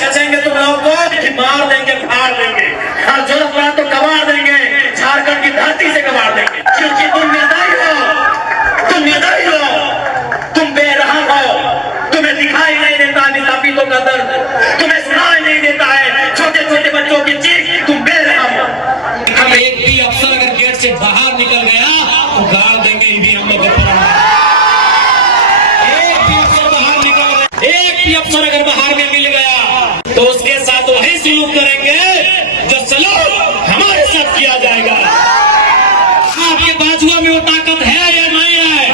छेचेंगे तुम लोग को कि मार देंगे, फाड़ देंगे, और जरूरत पड़ा तो कबाड़ देंगे, झारखंड की धरती से कबाड़ देंगे। क्योंकि तुम निर्दयी हो, तुम निर्दयी हो, तुम बेरहम हो, तुम्हें दिखाई नहीं देता निशाफितों का दर्द, तुम्हें सुनाई नहीं देता है छोटे छोटे बच्चों की चीख, तुम बेरहम हो। हम एक भी अफसर अगर गेट से बाहर निकल गया तो गाड़ देंगे ईवीएम में। एक भी अफसर अगर बाहर में मिल गया तो उसके साथ वही सलूक करेंगे जो सलूक हमारे साथ किया जाएगा। आपके बाजुओं में वो ताकत है या नहीं है?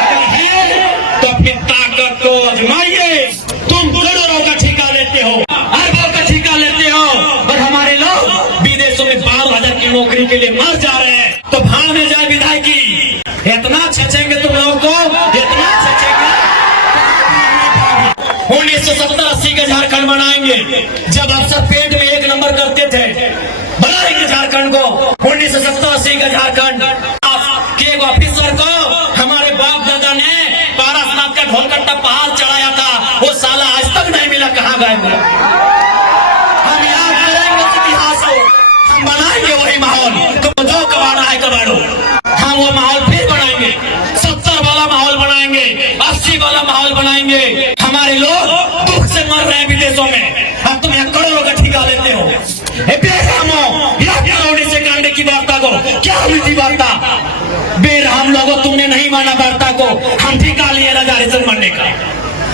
अगर है तो अपनी ताकत को आजमाइए। तुम करोड़ों का ठेका लेते हो, अरबों का ठेका लेते हो, और हमारे लोग विदेशों में 12,000 की नौकरी के लिए मर जा रहे हैं। तो भाड़ में जाए विधायकी, इतना छेचेंगे तुम लोगों को, इतना छेचेंगे। 1970-80 का झारखंड बनाएंगे। जब अफसर पेट में 1 नंबर करते थे, बनाएंगे झारखंड को। 1970-80 का झारखंड के एक ऑफिसर को हमारे बाप दादा ने पारसनाथ का ढोलकट्टा पहाड़ चढ़ाया था, वो साला आज तक नहीं मिला, कहाँ गए? हम याद करेंगे उस इतिहास को, हम बनाएंगे वही माहौल। तुम जो कबाड़ा है कबाड़ो, हम वो माहौल फिर बनाएंगे। 70 वाला माहौल बनाएंगे, 80 वाला माहौल बनाएंगे। हमारे लोग दुख से मर रहे हैं विदेशों में, अब तुम यहाँ करोड़ों का ठेका लेते हो। से कांडे की वार्ता को क्या हुई वार्ता? बेरहम लोगों, तुमने नहीं माना वार्ता को। हम ठेका लिए राजा रिजन मरने का,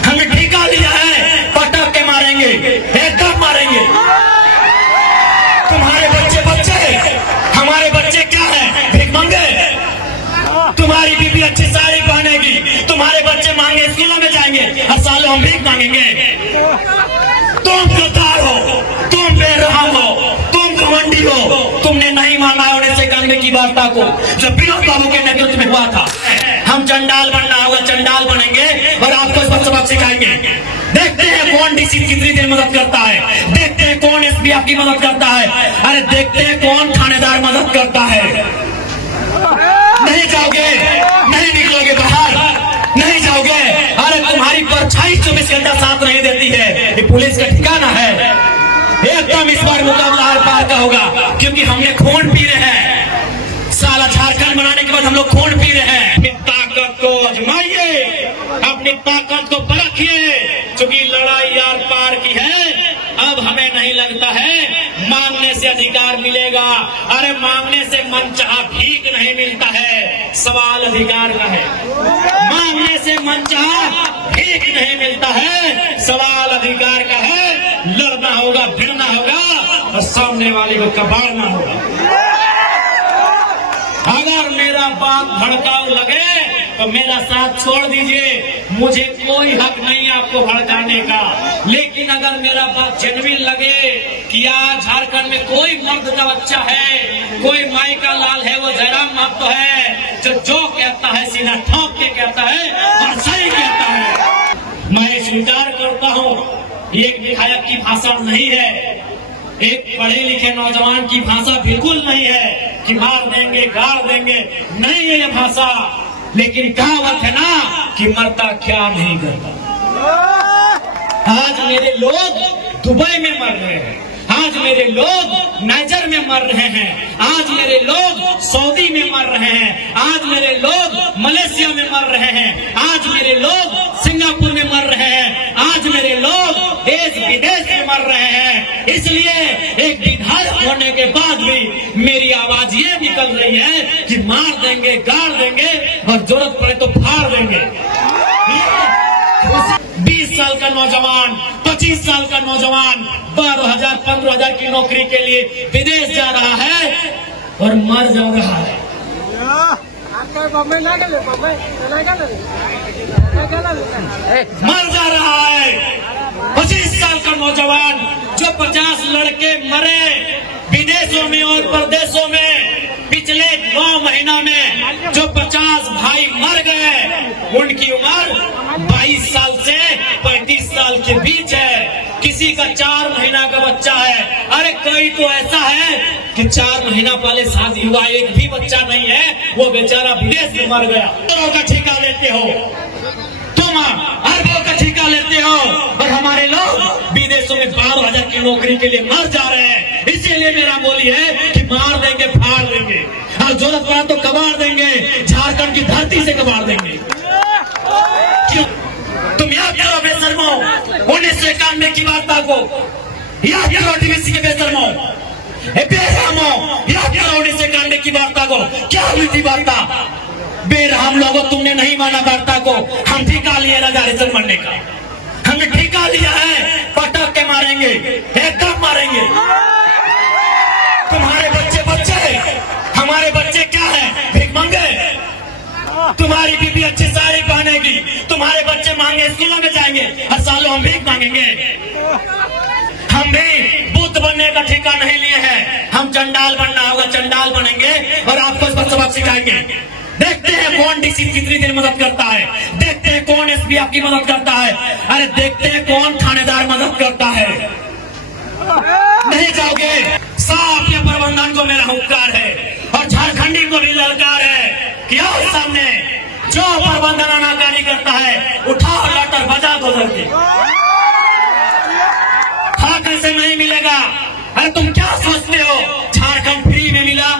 हमने ठेका लिया है, पटक के मारेंगे, एकदम मारेंगे। तुम्हारे बच्चे हमारे बच्चे क्या है? भिख मंगे। तुम्हारी बीबी अच्छी साड़ी पहनेगी, तुम्हारे बच्चे मांगे स्कूलों में जाएंगे, हर साल हम भीख मांगेंगे। तुम गद्दार हो, तुम बेरहम हो, तुम घमंडी हो। तुमने नहीं माना होने से कांडे की वार्ता को, जब विनोद बाबू के नेतृत्व में हुआ था। हम चंडाल बनना होगा, चंडाल बनेंगे और आपको इस पर सबक सिखाएंगे। देखते हैं कौन डीसी कितनी देर मदद करता है, देखते हैं कौन एसपी आपकी मदद करता है, अरे देखते हैं कौन थानेदार मदद करता है। नहीं जाओगे, नहीं निकलोगे बाहर, नहीं जाओगे। अरे तुम्हारी परछाई 24 घंटा साथ नहीं देती है, ये पुलिस का ठिकाना है। एकदम इस बार मुकाबला हर पार का होगा, क्योंकि हमने खून पी रहे हैं। साला झारखंड बनाने के बाद हम लोग खून पी रहे हैं। अपनी ताकत को आजमाइए, अपनी ताकत को परखिए, क्योंकि लड़ाई यार पार की है। अब हमें नहीं लगता है मांगने से अधिकार मिलेगा। अरे मांगने से मनचाहा भीख नहीं मिलता है, सवाल अधिकार का है। मांगने से मनचाहा भीख नहीं मिलता है, सवाल अधिकार का है। लड़ना होगा, भिड़ना होगा और सामने वाले को कबाड़ना होगा। अगर मेरा बात भड़काऊ लगे तो मेरा साथ छोड़ दीजिए, मुझे कोई हक नहीं आपको भड़काने का। लेकिन अगर मेरा बात जेन्युइन लगे कि आज झारखंड में कोई मर्द का बच्चा है, कोई माई का लाल है, वो जयराम महतो है, जो कहता है सीधा ठोक के कहता है और सही कहता है। मैं स्वीकार करता हूँ, एक विधायक की भाषा नहीं है, एक पढ़े लिखे नौजवान की भाषा बिल्कुल नहीं है कि मार देंगे, गाड़ देंगे, नहीं है ये भाषा। लेकिन कहावत है ना कि मरता क्या नहीं करता। आज मेरे लोग दुबई में मर रहे हैं, आज मेरे लोग नाइजर में मर रहे हैं, आज मेरे लोग सऊदी में मर रहे हैं, आज मेरे लोग मलेशिया में मर रहे हैं, आज मेरे लोग सिंगापुर में मर रहे हैं, आज मेरे लोग देश विदेश में मर रहे हैं। इसलिए एक विधायक होने के बाद भी मेरी आवाज ये निकल रही है कि मार देंगे, गाड़ देंगे और जरूरत पड़े तो फाड़ देंगे। 20 साल का नौजवान, 25 साल का नौजवान 12,000 15,000 की नौकरी के लिए विदेश जा रहा है और मर जा रहा है। मर जा रहा है। 25 साल का नौजवान, जो 50 लड़के मरे विदेशों में और प्रदेशों में पिछले 9 महीना में, जो 50 भाई मर गए, उनकी उम्र 22 साल से 35 साल के बीच है। किसी का 4 महीना का बच्चा है, अरे कोई तो ऐसा है कि 4 महीना पहले शादी हुआ, एक भी बच्चा नहीं है, वो बेचारा विदेश में मर गया। करोड़ों का ठेका लेते हो तुम, अरबों का ठेका लेते हो, और हमारे लोग विदेशों में नौकरी के लिए मर जा रहे हैं। इसीलिए मेरा बोली है कि मार देंगे, फाड़ देंगे, और जरूरत पड़ा तो कबाड़ देंगे, झारखंड की धरती से कबाड़ देंगे। क्यों? तुम याद करो बेशर्मो 1991 की वार्ता को, याद करो डीवीसी के बेशर्मो, बेरहमो, याद करो 1991 की वार्ता को। क्या हुई थी वार्ता? बेरहम लोगों, तुमने नहीं माना वार्ता को। हम ठिका लिए राजा हरिश्चंद्र मरने का, हमने ठिका लिया है, पटक के मारेंगे, एकदम मारेंगे। तुम्हारे बच्चे हमारे बच्चे क्या है? भिखमंगे। तुम्हारी बीबी अच्छी साड़ी पहनेगी, तुम्हारे बच्चे मांगे स्कूलों में जाएंगे, हर साल हम भीख मांगेंगे। हम भी बुद्ध बनने का ठेका नहीं लिए हैं, हम चंडाल बनना होगा, चंडाल बनेंगे और आपको सबक सिखाएंगे। देखते हैं कौन डीसी कितनी देर मदद करता है, देखते हैं कौन एसपी आपकी मदद करता है, अरे देखते हैं कौन थानेदार मदद करता है। नहीं जाओगे? साफ ये प्रबंधन को मेरा हुक्कार है और झारखंडी को भी ललकार है कि आओ सामने, जो प्रबंधन आनाकानी करता है उठाओ लटर बजा दो करके। कैसे नहीं मिलेगा? अरे तुम क्या सोचते हो झारखंड फ्री में मिला?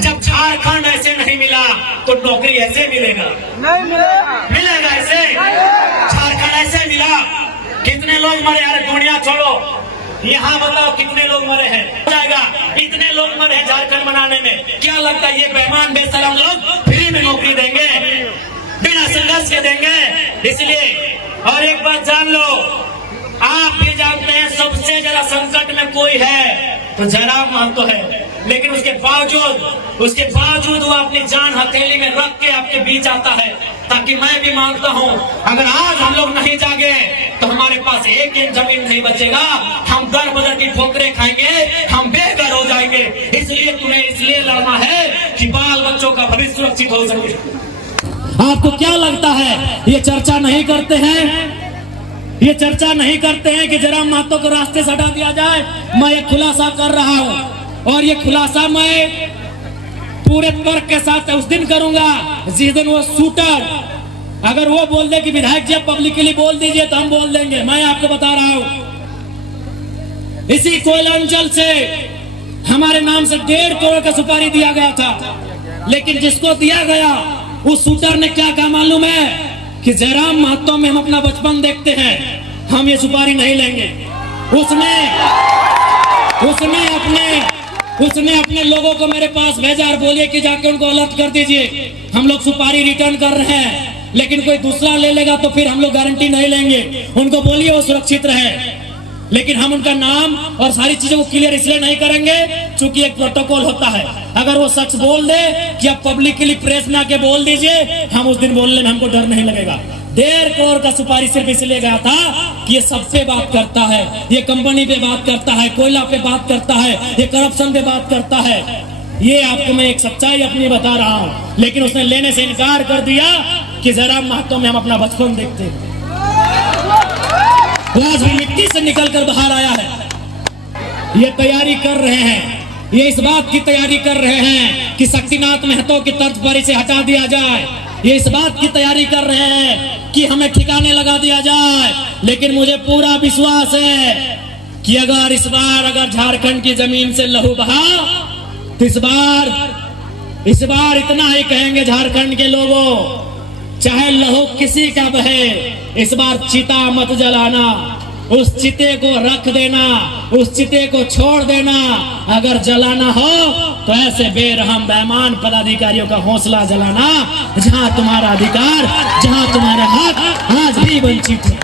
जब झारखंड ऐसे नहीं मिला तो नौकरी ऐसे मिलेगा? नहीं मिलेगा। मिलेगा ऐसे? झारखंड ऐसे मिला? कितने लोग मरे? अरे दुनिया छोड़ो, यहाँ बताओ कितने लोग मरे हैं? जाएगा, इतने लोग मरे हैं झारखंड बनाने में। क्या लगता है ये बेईमान बेशरम लोग फ्री में नौकरी देंगे, बिना संघर्ष के देंगे? इसलिए और एक बात जान लो, आप भी जानते हैं सबसे ज्यादा संकट में कोई है तो जयराम महतो है, लेकिन उसके बावजूद वो अपनी जान हथेली में रख के आपके बीच आता है, ताकि मैं भी मानता हूँ अगर आज हम लोग नहीं जागे तो हमारे पास एक जमीन नहीं बचेगा, हम दर बदर की ठोकरें खाएंगे, हम बेघर हो जाएंगे। इसलिए तुम्हें इसलिए लड़ना है कि बाल बच्चों का भविष्य सुरक्षित हो सके। आपको क्या लगता है ये चर्चा नहीं करते हैं? ये चर्चा नहीं करते हैं कि जयराम महतो को रास्ते से हटा दिया जाए? मैं ये खुलासा कर रहा हूं और ये खुलासा मैं पूरे तर्क के साथ उस दिन करूंगा जिस दिन वो शूटर अगर वो बोल दे कि विधायक जी पब्लिकली बोल दीजिए तो हम बोल देंगे। मैं आपको बता रहा हूं, इसी कोयला अंचल से हमारे नाम से 1.5 करोड़ का सुपारी दिया गया था, लेकिन जिसको दिया गया उस शूटर ने क्या कहा मालूम है? कि जयराम महतो में हम अपना बचपन देखते हैं, हम ये सुपारी नहीं लेंगे। उसने अपने लोगों को मेरे पास भेजा और बोलिए कि जाके उनको अलर्ट कर दीजिए, हम लोग सुपारी रिटर्न कर रहे हैं, लेकिन कोई दूसरा ले लेगा तो फिर हम लोग गारंटी नहीं लेंगे। उनको बोलिए वो सुरक्षित रहे, लेकिन हम उनका नाम और सारी चीजों को क्लियर इसलिए नहीं करेंगे क्योंकि एक प्रोटोकॉल होता है। अगर वो सच बोल दे कि आप पब्लिकली प्रेस में आके बोल दीजिए, हम उस दिन बोलने में हमको डर नहीं लगेगा। 1.5 करोड़ का सुपारी सिर्फ इसलिए गया था कि ये सबसे बात करता है, ये कंपनी पे बात करता है, कोयला पे बात करता है, ये करप्शन पे बात करता है। ये आपको मैं एक सच्चाई अपनी बता रहा हूँ, लेकिन उसने लेने से इनकार कर दिया कि जयराम महतो में हम अपना बचपन देखते हैं। वो आज भी मिट्टी से निकलकर बाहर आया है। ये तैयारी कर रहे हैं, ये इस बात की तैयारी कर रहे हैं कि शक्तिनाथ महतो की तर्ज पर इसे हटा दिया जाए। ये इस बात की तैयारी कर रहे हैं कि हमें ठिकाने लगा दिया जाए। लेकिन मुझे पूरा विश्वास है कि अगर इस बार झारखंड की जमीन से लहू बहा तो इस बार इतना ही कहेंगे झारखंड के लोगों, चाहे लहू किसी का बहे, इस बार चिता मत जलाना, उस चिते को रख देना, उस चिते को छोड़ देना। अगर जलाना हो तो ऐसे बेरहम बेईमान पदाधिकारियों का हौसला जलाना जहां तुम्हारा अधिकार, जहां तुम्हारा हक आज भी वंचित है।